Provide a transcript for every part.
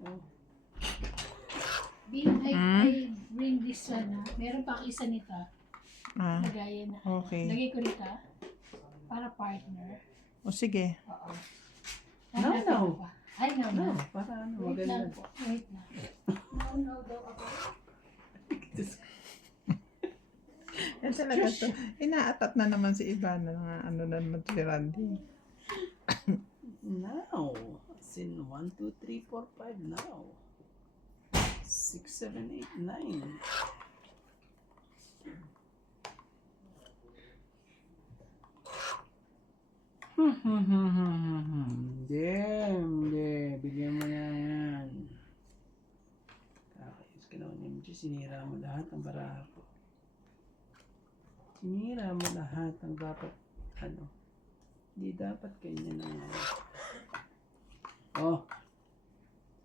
Oh. I bring this one na. Meron pa isa nito. Ah, Lagayan na. okay. Lagay ko nito. Para partner. O sige. Oo. No, Hanapin no. ko pa. Ay, no, no. No, para ano, Wait lang maganda. po. Wait lang. No, no daw ako. Yan talaga to. Inaatat na naman si Ivana na ano na naman to si Randy. Now, as in 1, 2, 3, 4, 5 now. 6, 7, 8, 9. Hindi. Bigyan mo na yan. Kakayos ka naman yung sinira mo lahat ng baraha ko. Sinira mo lahat ng dapat, hindi dapat ganyan na yan. Oh,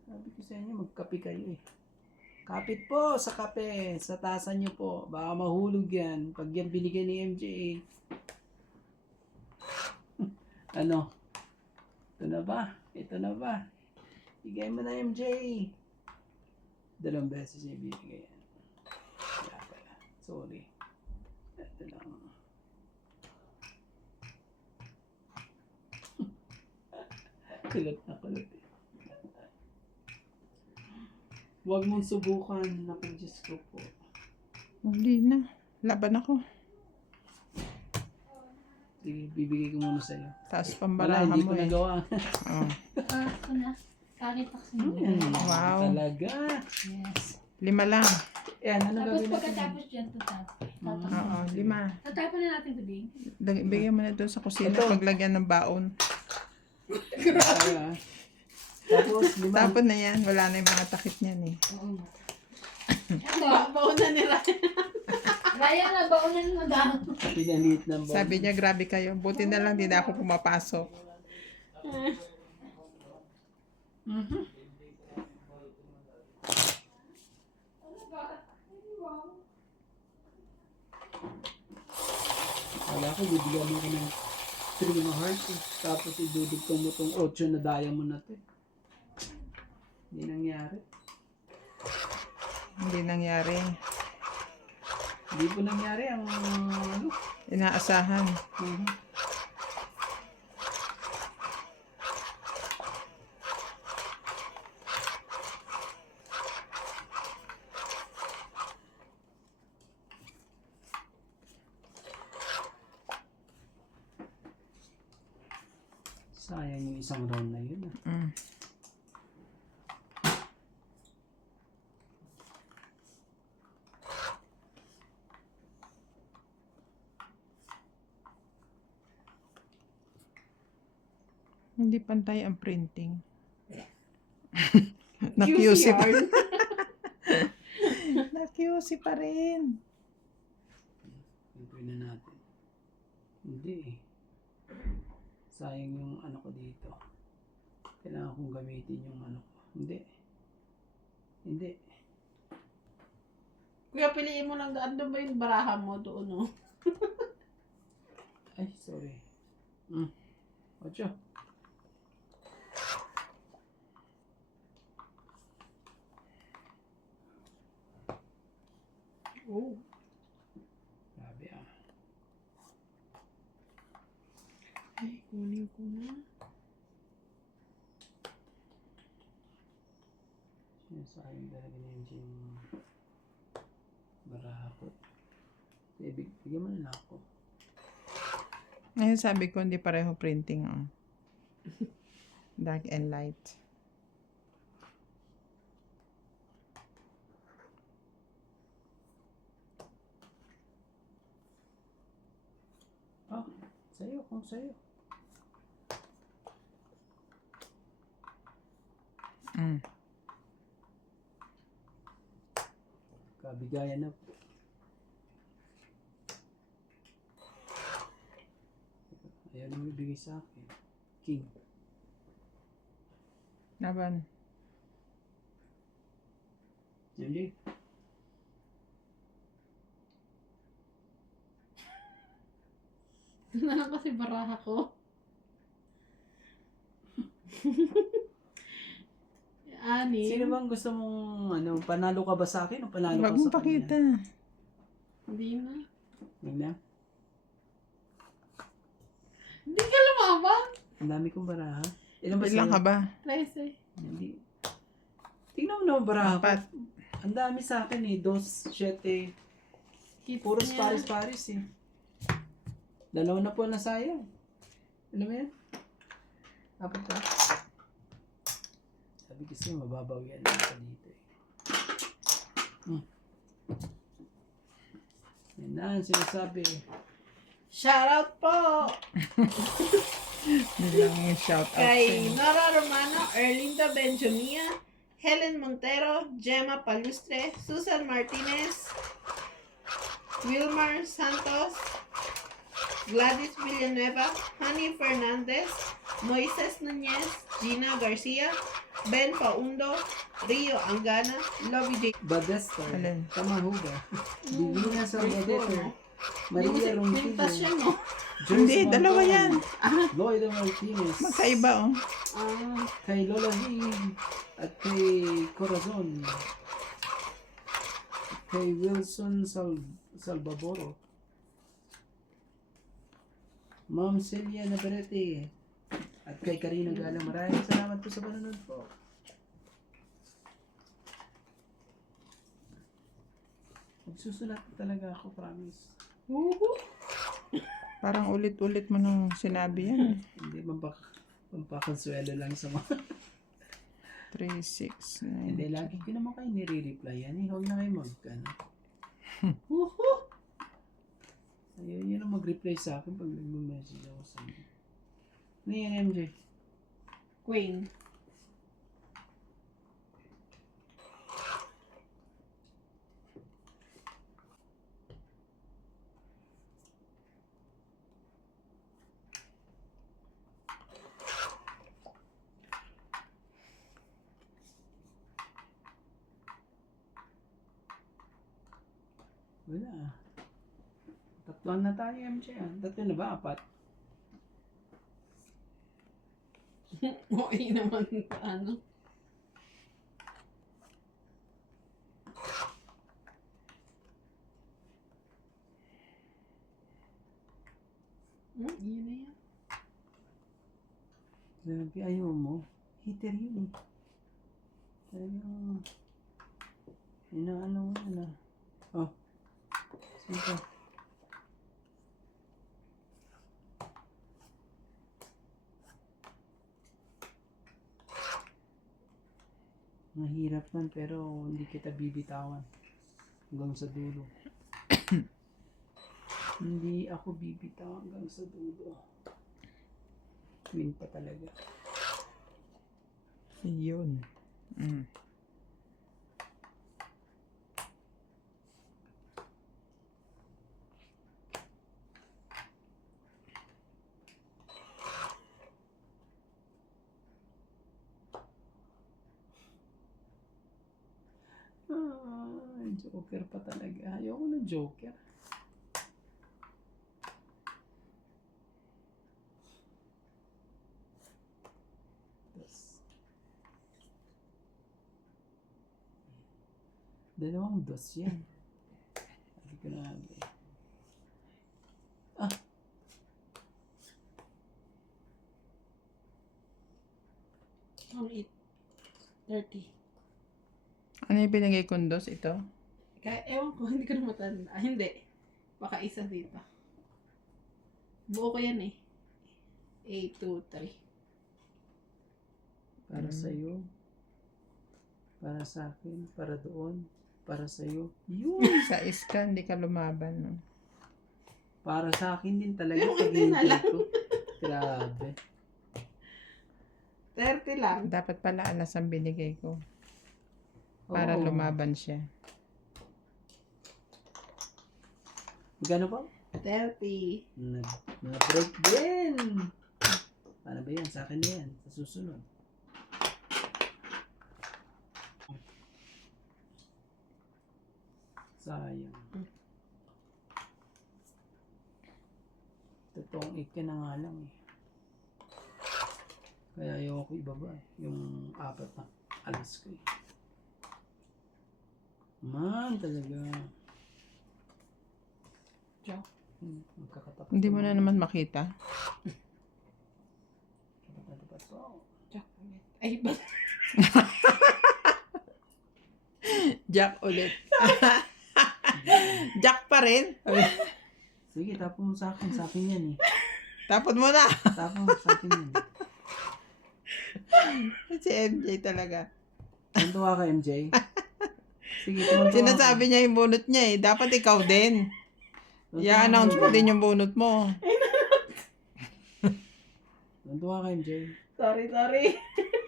sabi ko sa inyo, magkape kayo eh. Kapit po sa kape, sa tasa nyo po. Baka mahulog yan. Pag yan binigyan ni MJ, ano? Ito na ba? Ito na ba? Bigay mo na MJ. 2 beses niya binigay yan. Kaya pala. Sorry. Ito lang. Kulot na kulot eh. Huwag mong subukan. Naku, Diyos ko po. Hindi na. Laban ako. Sige, bibigay ko muna sa'yo. Taas Wala, pambarahan hindi mo ko eh. nagawa. Oh. Ako na. Kahit ako sa Wow. Talaga. Yes. 5 lang. Yan, ano Tapos gagawin natin? pagkatapos dyan, tatapon. Oo, 5. Tatapon na natin buding. Bigyan mo na doon sa kusina Ito. paglagyan ng baon. Grabe. Tapos, 5. Tapon na yan. Wala na yung mga takip niyan eh. Ito. Bauna ni Ryan. Ryan, nabaunan mo daw. Pinalit ng bawang. Sabi niya, grabe kayo. Buti na lang, di na ako pumapasok. Wala ko, bibigyan mo ko ng 3 na heart eh. Tapos idudugtong mo tong 8 na diamond na to eh. Hindi nangyari. Hindi nangyari. Hindi po nangyari ang ano. Inaasahan. Sayang yung isang round na yun ah. Mm. Hindi pantay ang printing. Na-QC pa. Na-QC pa rin. Ito na natin. Hindi eh. Sayang yung ano ko dito. Kailangan kong gamitin yung ano ko. Hindi. Hindi. Kuya, piliin mo lang. Ano ba yung baraha mo doon, no? Ay, sorry. 8. Oh. Grabe ah. Ay, kunin ko na. Sinasayang talaga na yung baraha ko. Bigyan mo na lang ako. Ngayon sabi ko, hindi pareho printing. Oh. Dark and light. Ah, sa'yo, kung sa'yo. Mm. Kabigayan na po. Ayaw na ibigay sa akin. King. Laban. MJ? Ano kasi baraha ko? Anim. Sino bang gusto mong, ano, panalo ka ba sa akin o panalo Huwag ka mo sa pakita. kanya? Hindi na. Yun na. Hindi ka lumaban. Ang dami kong baraha. Ilan ba Ilan sa'yo? ka ba? 13. Hindi. Tingnan mo naman baraha ko. Apat. Ang dami sa akin eh. 2, 7. Kids Puros niya. pares-pares eh. Dalawa na po na sayang. Ano mo yan? Apat ka? Sabi kasi mababaw yan lang sa dito eh. Yan na ang sinasabi. Shoutout po Bilang yung shout out kay sa'yo. Nora Romano, Erlinda Benjamia, Helen Montero, Gemma Palustre, Susan Martinez, Wilmar Santos, Gladys Villanueva, Honey Fernandez, Moises Nunez, Gina Garcia, Ben Paundo, Rio Angana, Lovey J. Badester. Alin? Tamahuga. Divina Salvador. Maria Pintas Ronquillo. siya, no? Joyce Hindi, dalawa Monton, yan. Loida Martinez. Magkaiba oh. Ah, Kay Lola Lee. At kay Corazon. Kay Wilson Salvadoro. Ma'am Celia Navarrete. At kay Karina Gala. Maraming salamat po sa panonood po. Magsusulat talaga ako, promise. Parang ulit-ulit mo nung sinabi yan eh. Hindi, mampakonsuelo lang sa mga... 3, 6, 9. Hindi, lagi ko naman kayo nire-reply yan eh. Huwag na kayo ano. Ayun, yun ang mag-reply sa akin pag nag-message ako sa inyo. Ano yan, MJ? Queen. Wala. Tatluan na tayo, MJ. Tatlo na ba? 4? Okay naman, ano? Yun na yan. Grabe, ayaw mo. Hater yun eh. Talagang... Inaano mo yun ah. Oh. Sige. Mahirap man pero hindi kita bibitawan. Hanggang sa dulo. Hindi ako bibitaw hanggang sa dulo. Queen pa talaga. Yun. Mm. Joker pa talaga. Ayoko ng Joker. Dalawang dos yan. Hindi ko na Ang 30. Ano yung binigay kong dos? Ito? Kaya, ewan ko, hindi ko na matanda. Ah, hindi. Baka isa dito. Buo ko yan eh. 8, 2, 3. para sa'yo. Para sa akin. Para doon. Para sa'yo. Yun! Sa iska, hindi ka lumaban. No? Para sa akin din talaga. Ewan ko Pag din hintay alam. ko. Grabe. 30 lang. Dapat pala alas ang binigay ko. Para Oo. lumaban siya. Magkano po? 30. Na-break din! Paano ba yan? Sa akin na yan. Sa susunod. Sayang. Totoong ika na nga lang eh. Kaya ayaw ko ibaba eh. Yung 4 na. Alas ko eh. Man, talaga. Jack. Magkakatapat. Hindi mo na naman makita. Magkakatapat po. Jack ulit. Ay, ba? Jack ulit. Jack pa rin. Sige, tapon mo sa akin. Sa akin yan eh. Tapon mo na. Tapon mo sa akin yan. Si MJ talaga. Tuntua ka, MJ. Sige, tuntua ka. Sinasabi niya yung bunot niya eh. Dapat ikaw din. Tuntua I-announce ka, mo MJ. din yung bunot mo. Tuntua ka, MJ. Sorry.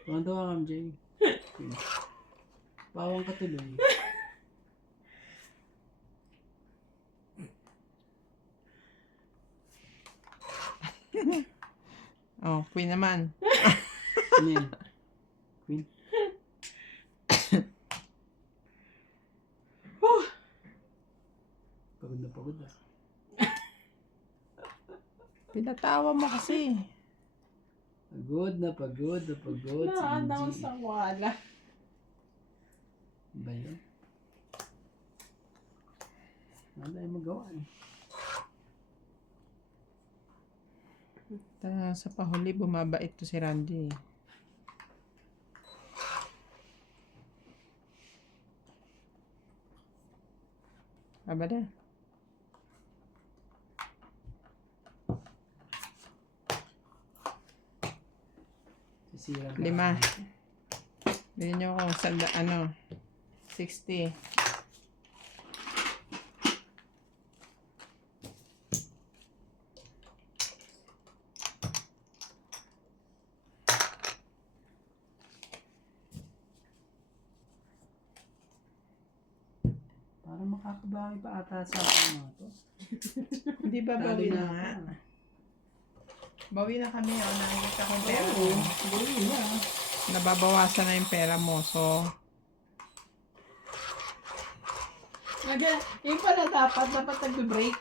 Tuntua ka, MJ. Bawang ka tuloy. Oh, Queen naman. Ano yan? Queen? Pagod na pagod ah. Pinatawa mo kasi. Pagod na pagod na pagod. Si Na-announce MJ. ang wala. Ba yun? Wala tayong magawa eh. Sa pahuli, bumabait to si Randy. Aba na. Sisira ka. 5. Bilhin niyo ako sanda, 60. Para makakabawi pa ata sa akin mga to. Hindi ba Talo bawi na na nga? ako. Bawi na kami. Nakikita ko yung pera Oo, mo. siguro na. Nababawasan na yung pera mo. So, Yung pala dapat nag-break.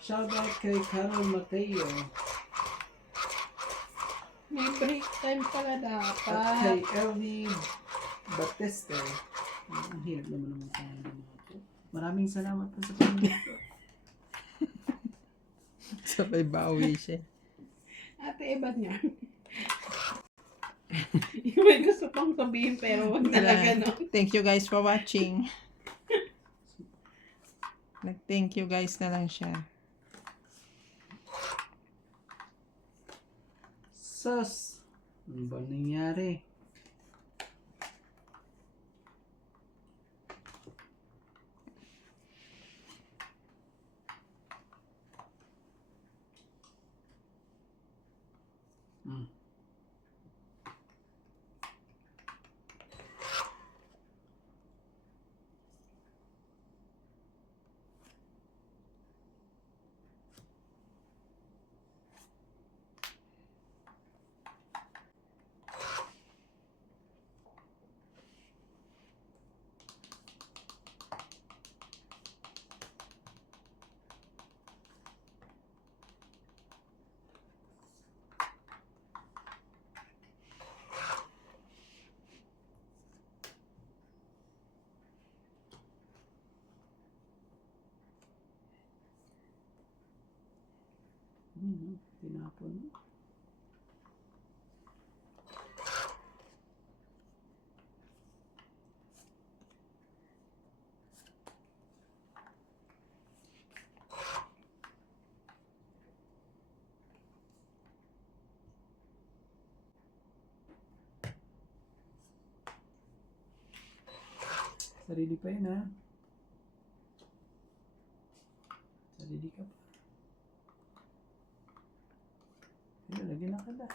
Shoutout kay Carol Mateo May break time pala at dapat. kay Elvie Batiste. Ang hirap naman naman sa mga to. Maraming salamat po sa panonood. sabay bawi siya. Ate, iba niya. May gusto pang sabihin pero wag talaga, no? Thank you guys for watching. Nag-thank you guys na lang siya. Sus! Ano ba nangyari? Hmm. Tinapon. Sarili pa yun ha. Sarili ka pa. Ayun, lagyan na kada.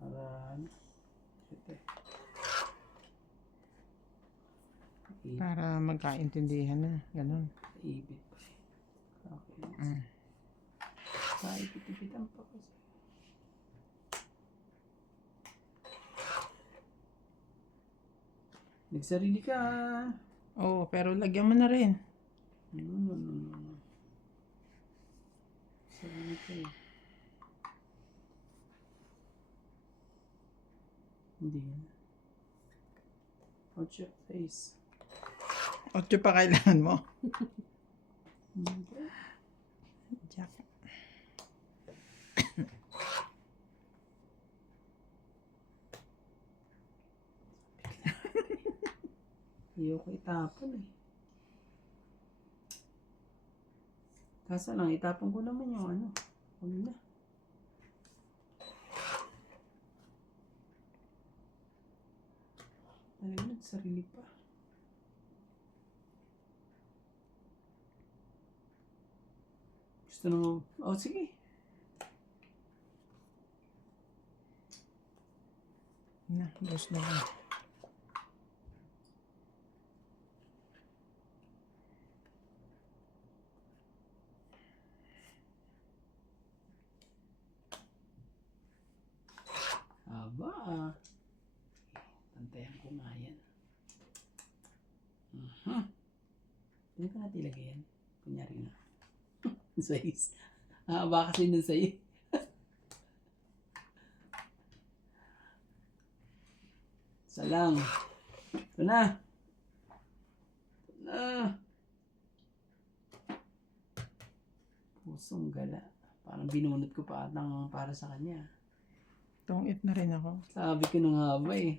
Para ano. Ito. Para magkaintindihan na. Ganon. Ibit pa eh. Okay. Mm. Paipit-ipitan pa kasi. Nagsarili ka. Oo, pero lagyan mo na rin. No. Sarili ka eh. Hindi yan. 8, 6. 8 pa kailangan mo. Hindi. Jack. Ayoko itapon eh. Kaso lang, itapon ko naman yung ano. Huwag na. Ayun, sarili pa. Gusto na mo. Oh, sige. Na, dos na lang. Aba. Tantayan ko nga yan. Hindi ko natin ilagay yan. Kunyari na. Size. Aba kasi nun sa'yo. Isa lang. Ito na. Ito na. Pusong gala. Parang binunot ko pa atang para sa kanya. Tongit na rin ako. Sabi ko nung haba eh.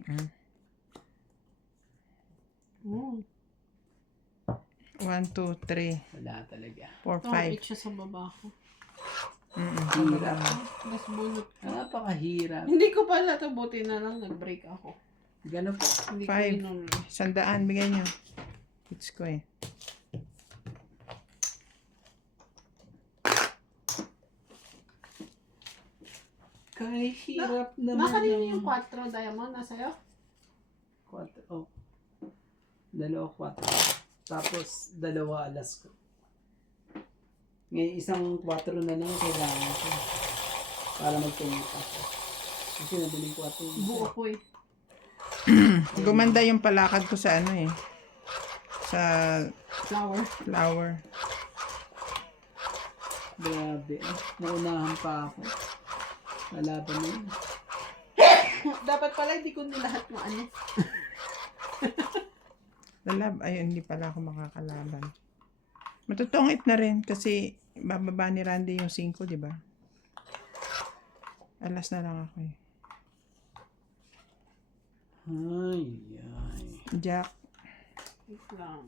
Oh. 1, 2, 3, Wala talaga. 4, Tongit 5. siya sa baba ko. Hirap. Mas bunot. Napakahirap. Hindi ko pala ito. Buti na lang nag-break ako. Gano'n po. Hindi ko 5. inulit. 100 bigay nyo. Hits ko eh. Kahit hirap naman. Nakanino yung 4 diamond? Nasa'yo? 4. Oh. 2, 4. Tapos, 2 alas ko. Ngayon, isang 4 na lang kailangan ko. Para magtungit ako. Kasi nabiling 4. Buo ko eh. Gumanda yung palakad ko sa ano eh. Sa Flower. flower. Grabe. Naunahan pa ako. Nalaban na yun. Dapat pala hindi ko nilahat ng ano. Lalab, ayun, hindi pala ako makakalaban. Matutungit na rin kasi bababa ni Randy yung 5, di ba? Alas na lang ako eh. Ay, ay. Jack. Wait lang.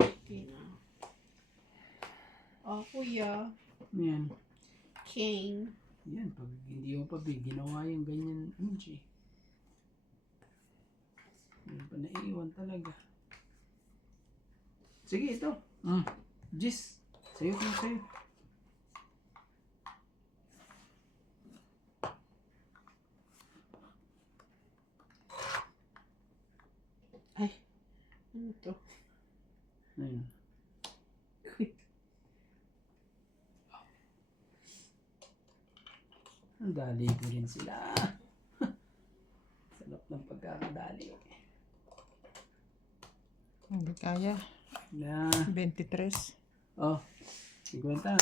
Okay na. Oh, kuya. Yan. King. Yan. Pag hindi mo pa ginawa yung ganyan. G. Hindi pa naiiwan talaga. Sige, ito. Jis. Sa'yo ko sa'yo. Ay. Ano to? Ayun. Ang dali ko rin sila. Sarap ng pagkakadali. Hindi kaya. Na. 23. Oh. 50.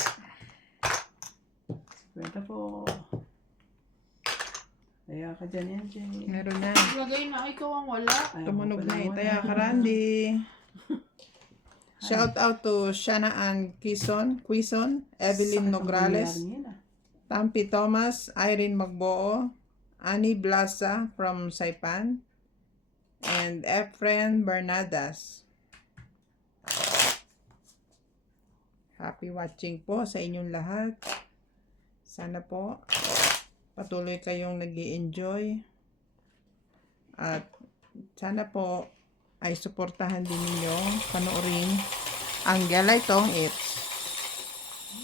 50 po. Kaya ka dyan yan, Jay. Meron na. Lagay na. Ikaw ang wala. Ayaw Tumunog mo na pala eh. wala. Taya ka, Randy. Shout out to Shana Ann Quizon, Evelyn Sakit ang Nograles, pangyayari niyan, ah. Tampi Thomas, Irene Magboo, Annie Blasa from Saipan, and Efren Bernadas. Happy watching po sa inyong lahat. Sana po patuloy kayong nag-i-enjoy. At sana po ay suportahan din ninyo panoorin ang Gelay Tong It's.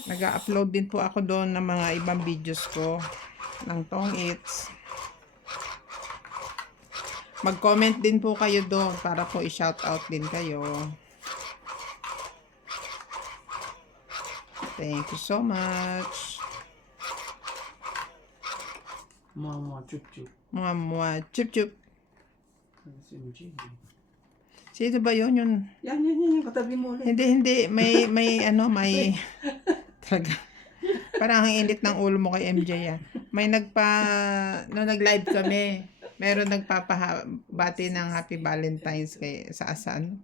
Nag-upload din po ako doon ng mga ibang videos ko ng Tong It's. Mag-comment din po kayo doon para po i-shoutout din kayo. Thank you so much. Mga chup-chup. Mga chup chup. Si Jay. Sino ba yun? Yun. Yan. Katabi mo ulit. Hindi. May ano, may talaga. Parang ang init ng ulo mo kay MJ ah. May no nag-live kami, meron nagpapabati ng Happy Valentine's sa asan.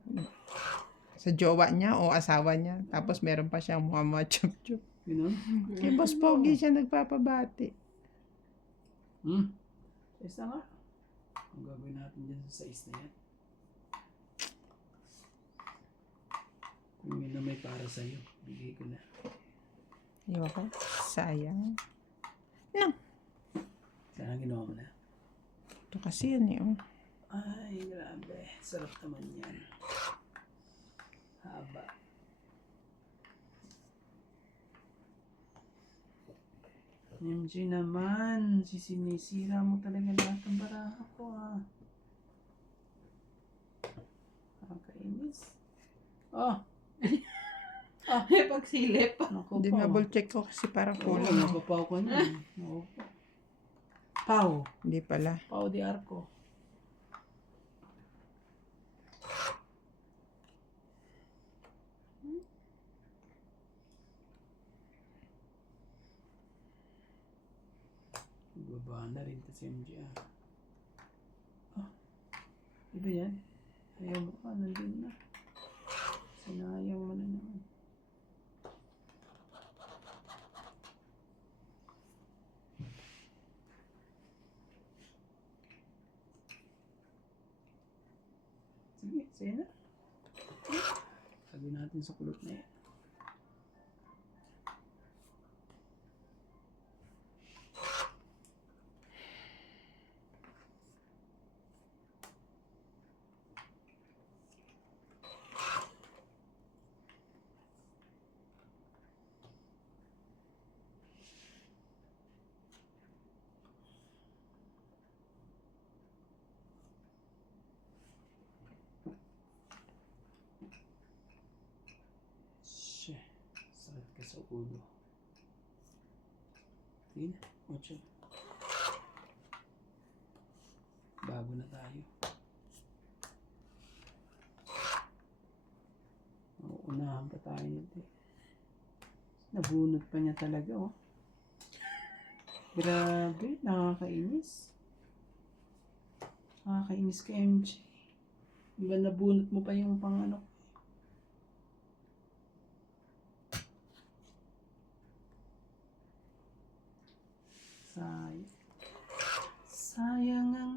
Sa jowa niya o asawa niya. Tapos meron pa siyang mukha chup-chup. Ganun? Kay Boss Pogi siya nagpapabati. Isa nga. Ang gagawin natin dyan sa size na yan. Kung yun na may para sa'yo, bigay ko na. Iwan ko. Sayang. Sana ginawa mo na. Ito kasi yan eh. Oh. Ay, grabe. Sarap naman yan. Haba. MJ naman, sinisira mo talaga lahat ng baraha ko ah. Nakakainis. Oh! Pagsilip. Naku, Dinouble check ko kasi parang kulang. kulang. Napapaw ko niyan. Naku. Pau. Hindi pala. Pau de Arco. Baba na rin si MJ ah. Ah, iba yan? Ayaw mo ka, nandun na. Sinayang mo na naman. Sige, sige na. Sabi natin sa kulot na yan. Sakit ka sa ulo. Sige na, 8. Bago na tayo. Uunahan pa tayo nito eh. Nabunot pa niya talaga oh. Grabe, nakakainis. Nakakainis ka MJ. Diba nabunot mo pa yung pang ano. Sayang ang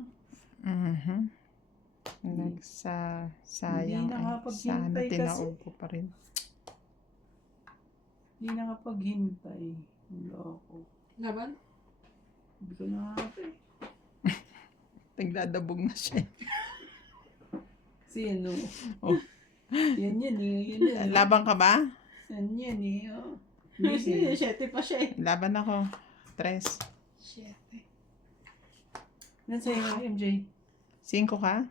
Sayang Hindi ay nakapaghintay sana kasi. tinaog ko pa rin. hindi nakapaghintay. Wala ako. Laban? Hindi ko nakakapay. Nagdadabog na siya. Si ano? Oh. Yan eh. Laban ka ba? Yan eh. Oh. Kasi 7 pa siya eh. Laban ako. 3. 7. Yan sa'yo, MJ. 5 ka?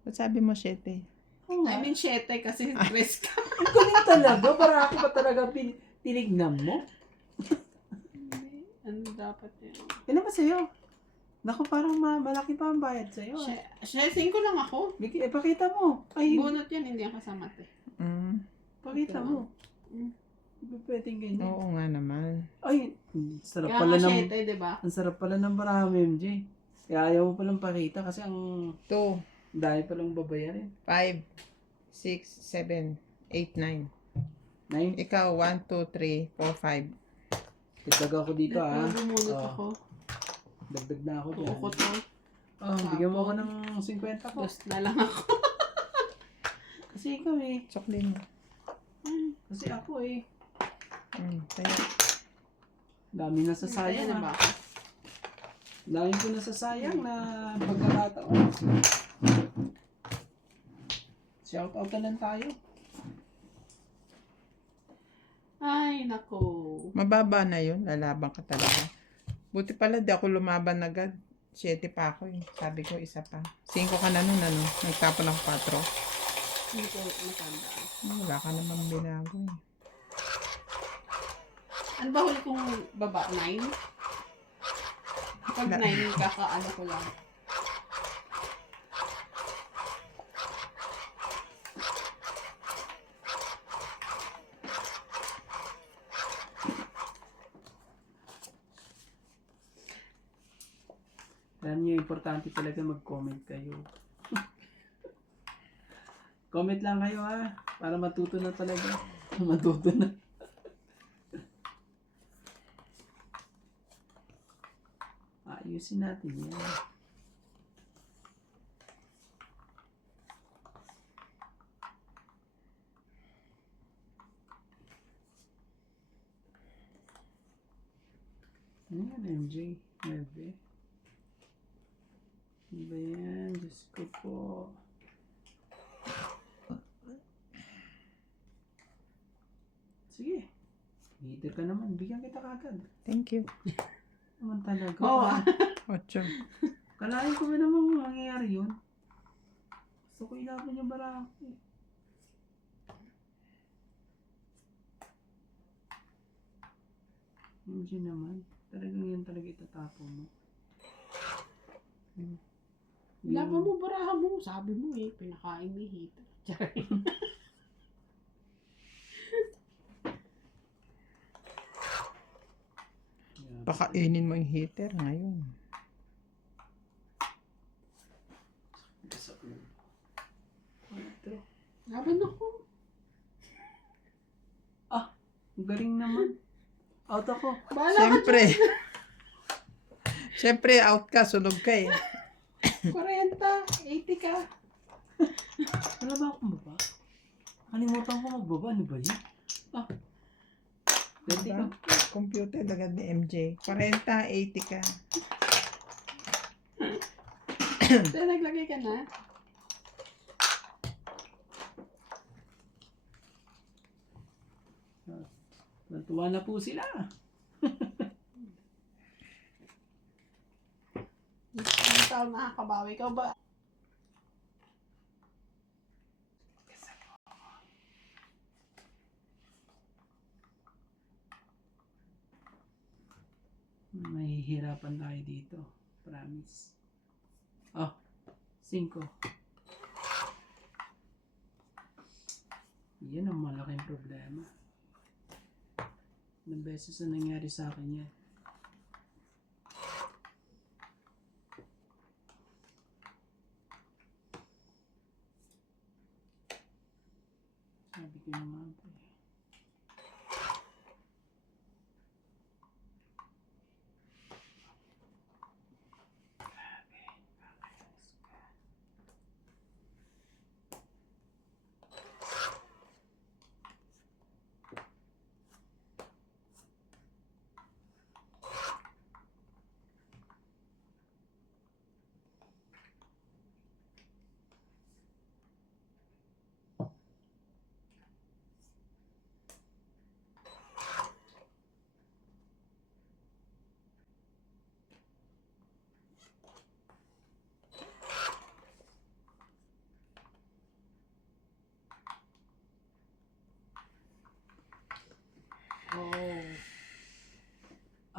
Ba't sabi mo 7? Oo nga. I mean 7 kasi stress ka. Ang galing talaga. Para ako ba talaga tinignan mo? Ano dapat yun? Ano ba sa'yo? Naku, parang malaki pa ang bayad sa'yo. Siya 5 lang ako. Pakita mo. Ay, Bunot yan, hindi yan kasama te. pakita mo. Hindi pwedeng ganyan. Oo nga naman. Ay, sarap Kaya pala nga ng... 7, diba? Ang sarap pala ng barami, MJ. Kaya ayaw mo palang pakita kasi ang 2, dahil palang babayarin. 5, 6, 7, 8, 9. 9. Ikaw, 1, 2, 3, 4, 5. Dagdag ako dito ah. Bumunot Oh. ako. Dagdag na ako dyan. Tuko to. Bigyan mo ako ng 50 ko. Dos na lang ako. Kasi ikaw eh. Choklin mo. Kasi ako eh. Tayo. Dami na sasayang Kaya na ba ah. ako? Dami ko na sasayang na pagkakataon. Shout out na lang tayo. Ay, nako. Mababa na yun. Lalaban ka talaga. Buti pala di ako lumaban agad. 7 pa ako eh. Sabi ko isa pa. 5 ka na nun ano. Nagtapon ako 4. Hindi ko matandaan. Wala ka naman binago eh. Ano ba huli kong baba? 9? Pag 9, kakaano ko lang. importante talaga mag-comment kayo. Comment lang kayo ha, para matuto na talaga. Matuto na. Ayusin natin yan. Ano yan, MJ? 9. Ano ba yan? Diyos ko po. Sige. Leader ka naman. Bigyan kita kagad. Thank you. Naman talaga. Oo. 8. Kalahin ko ba naman mangyayari yun? Gusto ko ilaban yung barako eh. Hindi naman. Talagang yan talaga itatapo mo. Laban mo, baraha mo. Sabi mo eh, pinakain ni Hito. Pakainin mo yung heater ngayon. Laban ako. Ang galing naman. Out ako. Bahala ka Siyempre. Siyempre, out ka, sunog ka eh. 40, 80 ka. Wala ba akong baba? Kalimutan ko magbaba. Ano ba yun? Pwede ka. Computer agad ni MJ. 40, 80 ka. Dahil naglagay ka na. Natuwa na po sila. Ang tao nakakabawi. Ikaw ba? Mahihirapan tayo dito. Promise. 5. Yan ang malaking problema. Ilang beses na nangyari sa akin yan. Sabi ko na nga po eh.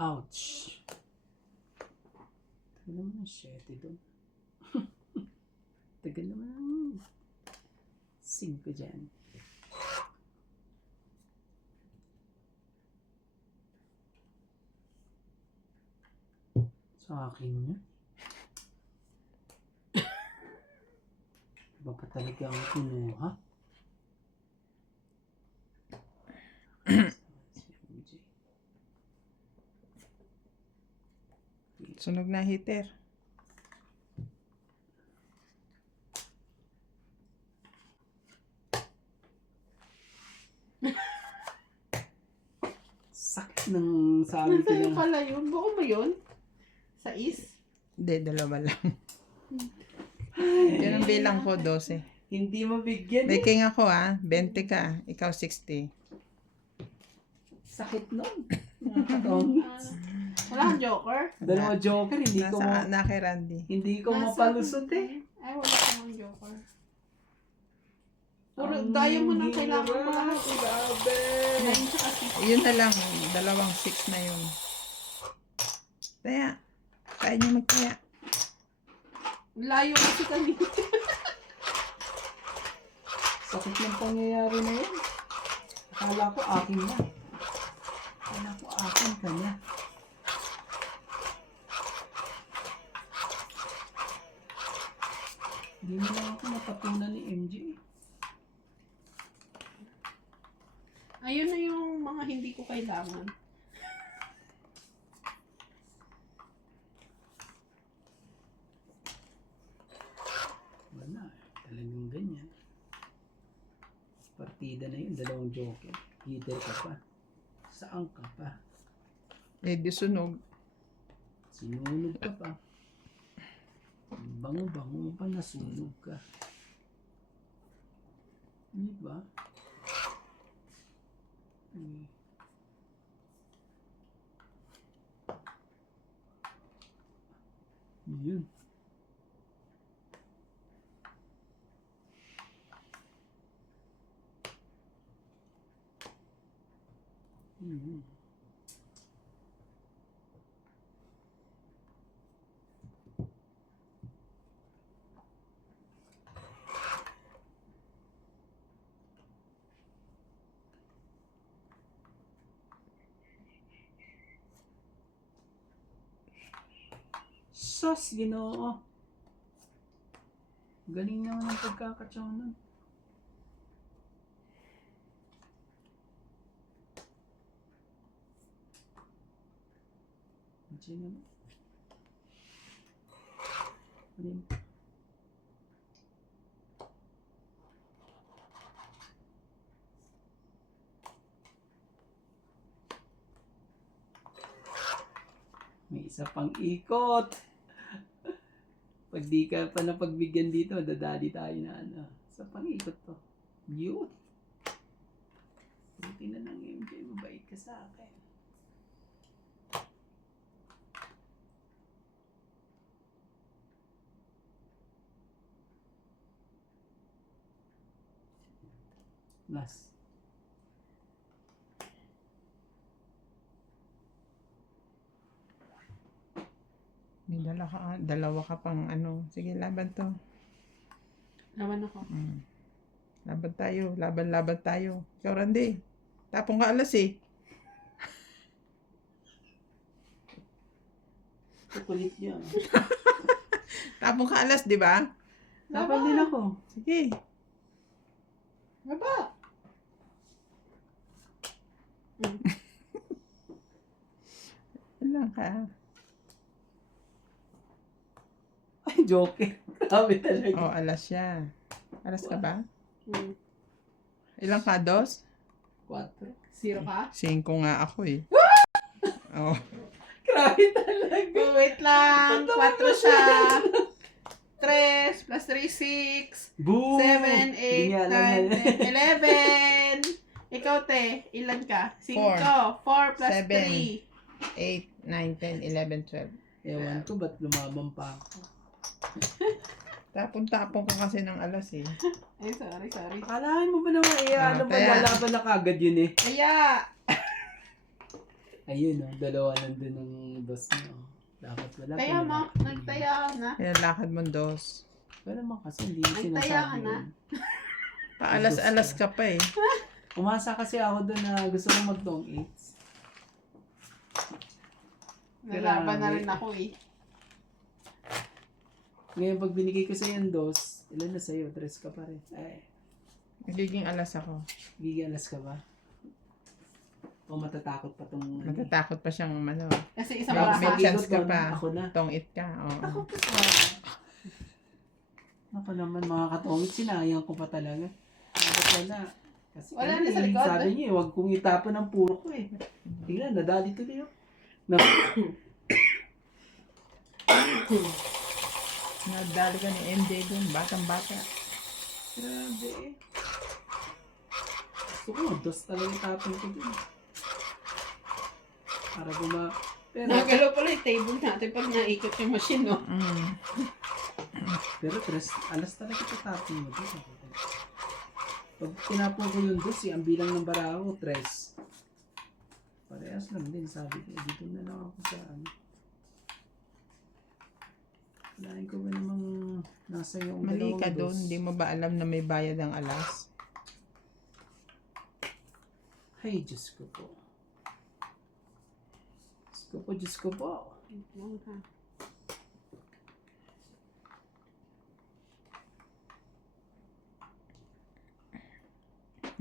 Ouch. Tagal naman ang 7 doon. Tagal naman ang 5 dyan. Sa akin yun. Iba pa talaga ang kinuha. Sunog na heater. Sakit ng sabi ko Nasaan lang. pala yun? Buo ba yun? Sa is? Hindi, 2 lang. Yan ang bilang ko, 12. Hindi mabigyan eh. Baking ako 20 ka. Ikaw 60. Sakit nun. Nakakatongits. Wala kang joker? Dalawa joker, hindi ko Na kay Randy. hindi ko mapalusot eh. Ay, wala kang joker. Puro daya mo nang kailangan ko lahat. Grabe. Nine siya kasi. Yun na lang. 2 6 na yun. Kaya. Kaya niyo magkaya. Layo kasi kami. Sakit ng pangyayari na yun. Akala ko akin na. Akala ko akin ka na. Hindi mo lang ako matapunan ni MJ. Ayun na yung mga hindi ko kailangan. Wala. Talagang ganyan. Partida na yun. Dalawang joker. Leader ka pa. Saan ka pa? Eh, di sunog. Sinunog ka pa. Bango-bango mo pa nasunog ka. Di ba? Hmm. Yun. Mhm. Sus, Ginoo. Galing naman ang pagkakatsaw nun. Diyan naman. Ano yun? May isa pang ikot. Pag di ka pa napagbigyan dito, dadali tayo na ano. Isa pang ikot to. Yun. Buti na lang MJ, mabait ka sa akin. Last. May dalawa ka pang ano. Sige, laban to. Laban ako. Laban tayo. Laban tayo. Ikaw, Randy. Tapong ka alas eh. Kukulit niya. Tapong ka alas, di ba? Laban din ako. Sige. Baba! Ilang ka. Ay, joke. Grabe talaga. Oh, alas siya. Alas ka ba? Hmm. Ilang ka, dos? 4. 0 ka? 5 nga ako eh. Oh. Grabe talaga. Oh, wait lang. 4 siya. 3 plus 3, 6. Boom! 7, Hindi 8, niya alam 9, na. 10, 11. Ikaw, te. Ilan ka? 5. 4. 4 plus 7. 3. 8, 9, 10, 11, 12. Ewan ko, ba't lumabang pa ako? Tapon-tapon ka kasi ng alas eh. Ay, sorry. Akalain mo ba naman, ano ba, kaya- lalaban na kagad yun eh. Kaya! Ayun oh, dalawa nandun ng dos niya. Oh. Dapat wala. Kaya mo, pinaka- nagtaya ka na. Kaya lakad mo dos. Wala naman kasi hindi Nagtaya sinasabi ka na. yun. Paalas-alas ka pa eh. Umasa kasi ako doon na gusto ko mag-tong 8. Nalaban na rin ako eh. Ngayon pag binigay ko sa'yo yung dos, ilan na sa'yo? 3 ka pa rin. Ay, Nagiging alas ako. gigialas ka ba? O matatakot pa tong... Matatakot pa siyang ano. Kasi isang May baka. chance ka Ikot pa. Ako na. Tong it ka. Oo. Ako pa. Ako naman mga katongit, sinayang ko pa talaga. Dapat wala. Kasi Wala na sa likod. sabi niyo, huwag kong itapon ang puro ko eh. Tingnan, nadali tuloy yun. Na, Nadali ka ni MJ dun. Batang-bata. grabe eh. Gusto ko, dos talaga itapon ko dun. Para pero, Nagalaw pala yung table natin pag naikot yung machine, no? pero alas talaga itapon mo dun. Pag tinapon ko yung dos, ang bilang ng barako, 3. Parehas lang din, sabi ko. Dito na lang ako sa ano. Kailangan ko ba namang nasa yung Mali dalawang ka dos? dun. Hindi mo ba alam na may bayad ang alas? Ay, Diyos ko po. Diyos ko po.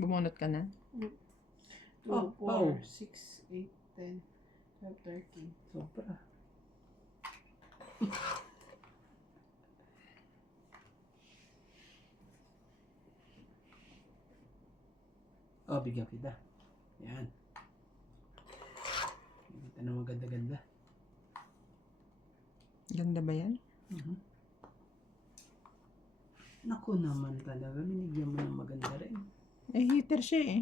Bumunot ka na? 2, Oh, 4, oh. 6, 8, 10, 12, 13. Sobra. Oh, bigyan kita. Yan. Kita na maganda-ganda. Ganda ba yan? Mhm. Naku naman talaga, binigyan mo ng maganda rin. Eh, heater siya eh.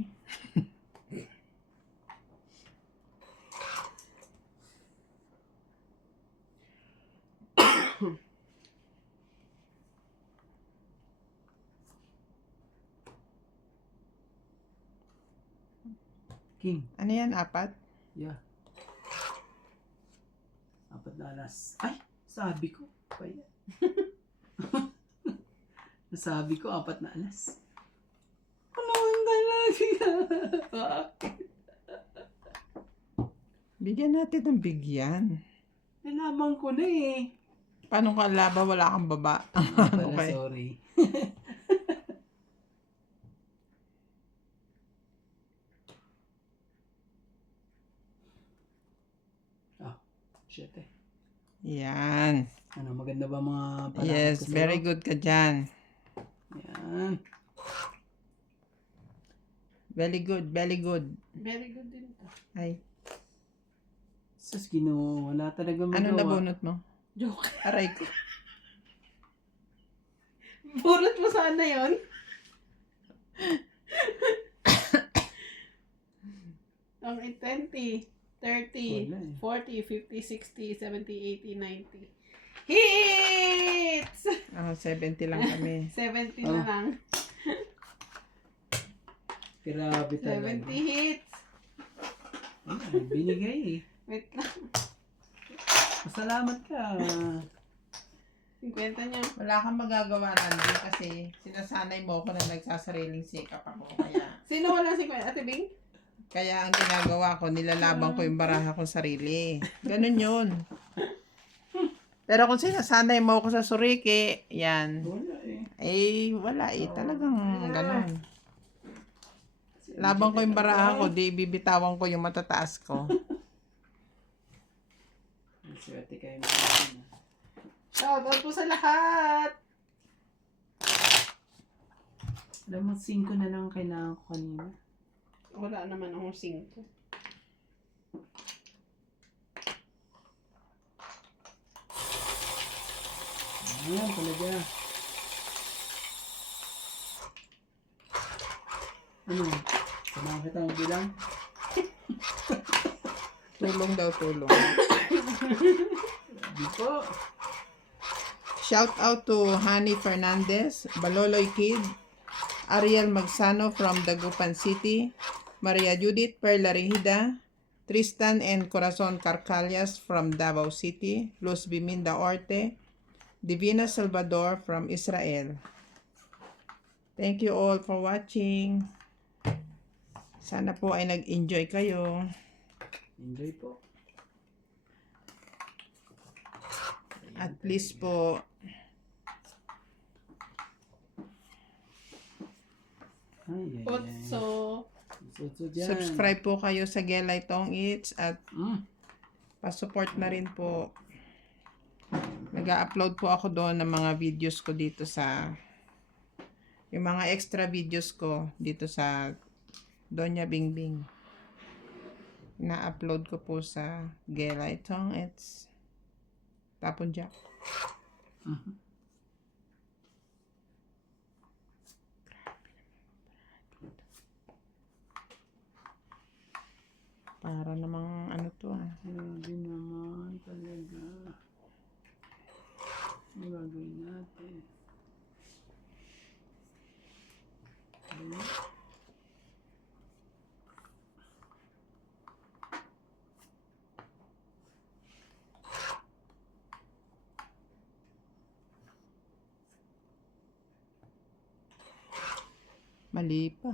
King, Ano yan, 4? yeah. 4 na alas. Ay, sabi ko. Pa yan. Nasabi ko, 4 na alas. Ano ang talaga? Bigyan natin ng bigyan. Nalaman ko na eh. Paano ka laba, wala kang baba? Pala, Okay. sorry. Shit eh. Yan. Ano, maganda ba mga palakad Yes, ko sa'yo? very good ka dyan. Yan. Very good, very good. Very good din to. Ay, Sus, Ginoo, wala talaga magawa. anong nabunot mo? Joke. Aray ko. Burot mo sana yon. Ang 20, 30, Wala eh. 40, 50, 60, 70, 80, 90. Hits! 70 lang kami. 70 Oh. na lang. Grabe 70 talaga. hits. Ay, binigay eh. Wait lang. Masalamat ka. 50 niya. Wala kang magagawa, Randy, kasi sinasanay mo ako na nagsasariling sikap ako. Sino wala 50? Ate Bing? Kaya ang ginagawa ko, nilalaban ko yung baraha kong sarili. Ganun yun. Pero kung sinasanay mo ako sa suriki, yan. Wala eh. Eh, wala eh. Talagang ganun. Laban ko yung baraha ko, di bibitawan ko yung matataas ko. Swerte kayo mo. Shoutout po sa lahat! Alam mo, 5 na lang kailangan ko kanina. Wala naman akong 5. Ayan, talaga. Ano? Samahan kita magbilang? Tulong daw, tulong. Di po. Shout out to Hani Fernandez, Baloloy Kid, Ariel Magsano from Dagupan City, Maria Judith Perla Regida, Tristan and Corazon Carcalias from Davao City, Luz Biminda Orte, Divina Salvador from Israel. Thank you all for watching. Sana po ay nag-enjoy kayo. Enjoy po. At please po, Ay, ay, ay. Otso. So dyan. subscribe po kayo sa Gelay Tong Eats at pa-support na rin po. Nag-upload po ako doon ng mga videos ko dito sa yung mga extra videos ko dito sa Donya Bingbing. Na-upload ko po sa Gelay Tong Eats. Tapon Jack. Para namang ano to ah. Grabe naman talaga. Ano gagawin natin? Ano? Mali pa.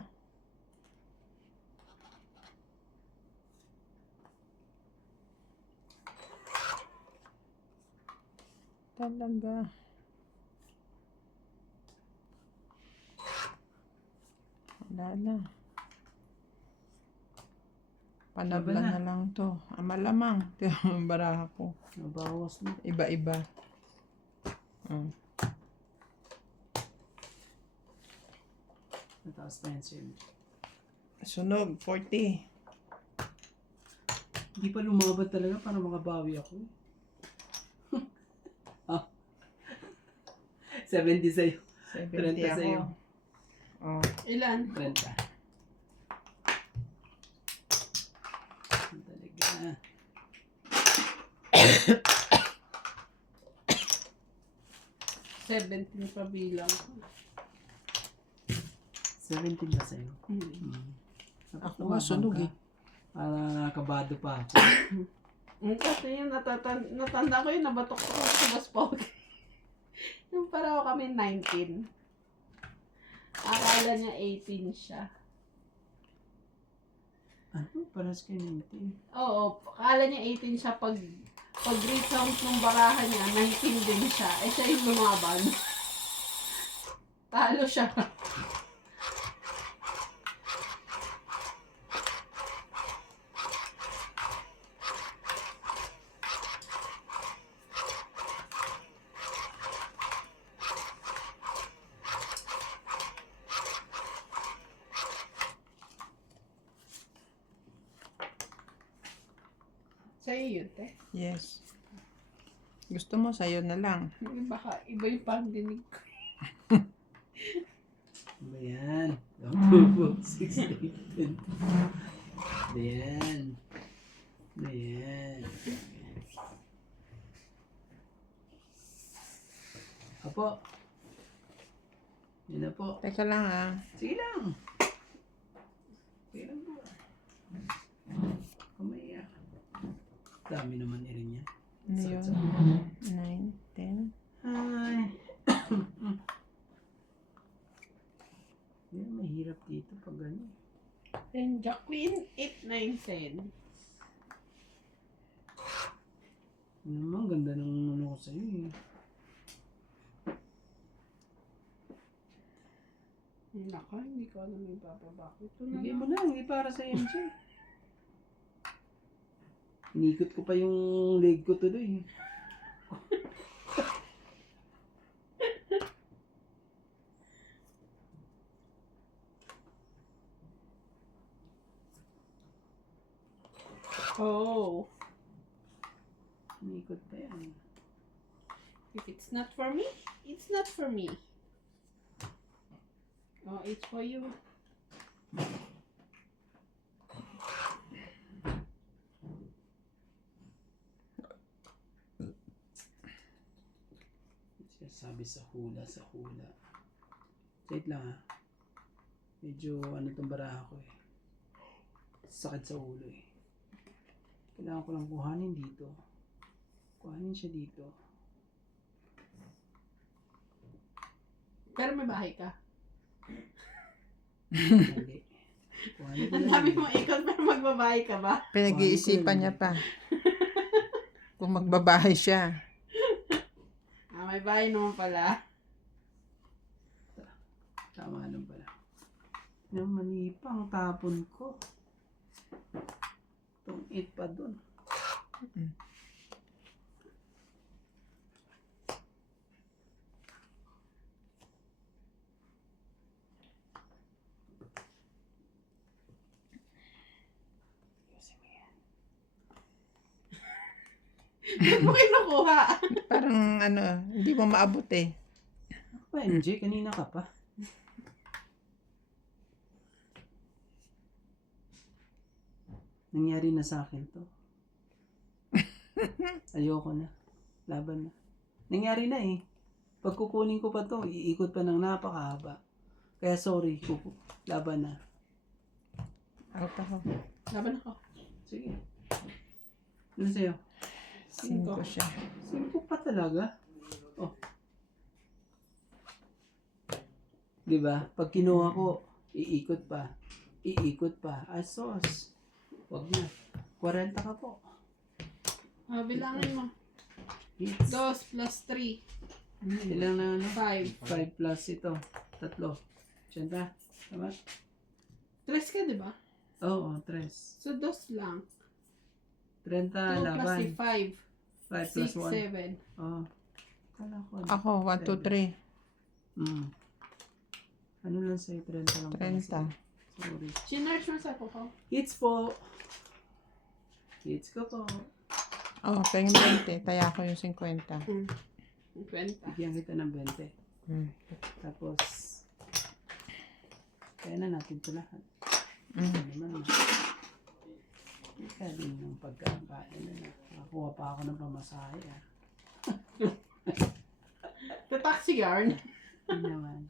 Talaga. Wala na. Panabla Laban na. na lang to. Malamang. Ito yung baraha ko. Nabawas na. Iba-iba. Oh. Nataas na yan sir. Sunog, 40. Hindi pa lumaban talaga para makabawi ako. Ah. 70 sa'yo. 70 30 ako. sa'yo. Oh. Ilan? 30. Talaga. Seventeen pa bilang. 17 ba sa'yo? Hindi. Ako nga sunog eh. Nakakabado pa ako. Kasi yun, natanda ko yun, nabatok ko sa baspog. Yung para kami 19. Akala niya 18 siya. Ano? Paras kayo 19. Oo, akala niya 18 siya pag recount ng barahan niya, 19 din siya. Eh siya yung lumaban. Talo siya. Sa'yo yun, te. Yes. Gusto mo, sa'yo na lang. Baka iba yung pandinig ko. Ano ba yan? 2, 4, 6, 8, 10. Ano yan? Ano yan? Apo. Yun na po. Teka lang ah. Sige lang. Sige lang po. Kumaya. Dami naman rin yan. Ano yun? 9, 10. Ay. Yan, mahirap dito pag gano'n. Then, Jack Queen, 8, 9, 10. Ano naman, ganda ng ano ko sa'yo eh. Naka, hindi ko alam yung bababa. Ito na Bigay lang. mo na, hindi para sa MJ. Inikot ko pa yung leg ko tuloy. Oh. Inikot pa yan. If it's not for me, it's not for me. Oh, it's for you. Sabi sa hula, sa hula. Wait lang ha. Medyo ano tong baraha ko eh. Sakit sa ulo eh. Kailangan ko lang kuhanin dito. Kuhanin siya dito. Pero may bahay ka. Hindi. Kuhanin ko Ang lang. dami mo ikot, pero magbabahay ka ba? Pinag-iisipan niya pa. Kung magbabahay siya. Ah, may bahay naman pala. Tama lang pala. Yung mani pa ang tapon ko. Itong 8 pa dun. Hindi mo kinukuha. Parang ano, hindi mo maabot eh. Ako pa, MJ, kanina ka pa. Nangyari na sa akin to. Ayoko na. Laban na. Nangyari na eh. Pag kukunin ko pa to, iikot pa ng napakahaba. Kaya sorry, laban na. Out ako. Laban ako. Sige. Ano sa'yo? 5 siya. 5 pa talaga? Oh. Diba? Pag kinuha ko, iikot pa. Iikot pa. Asos. Wag na. 40 ka po. Ah, bilangin mo. Hits. 2 plus 3. Ilang na ano? 5. 5 plus ito. 3. 80. Tama? Tres ka, di ba? Oo, 3. So, dos lang. 30 2 plus laban. 5. 5 plus 6, 1. 7. Oo. Kala ko. Ako, 1, 2, 3. Ano lang sa'yo? 30 lang. pala 30. sa'yo. Sorry. Chinarge mo sa ko ko. Hits po. Hits ko po. Oh, pengin 20. Taya ko yung 50. 20. Bigyan kita ng 20. Tapos, kaya na natin ito lahat. Ano naman na. Kaya din ng pagkakain na. Nakakuha pa ako ng pamasahe. The taxi yarn. Hindi naman.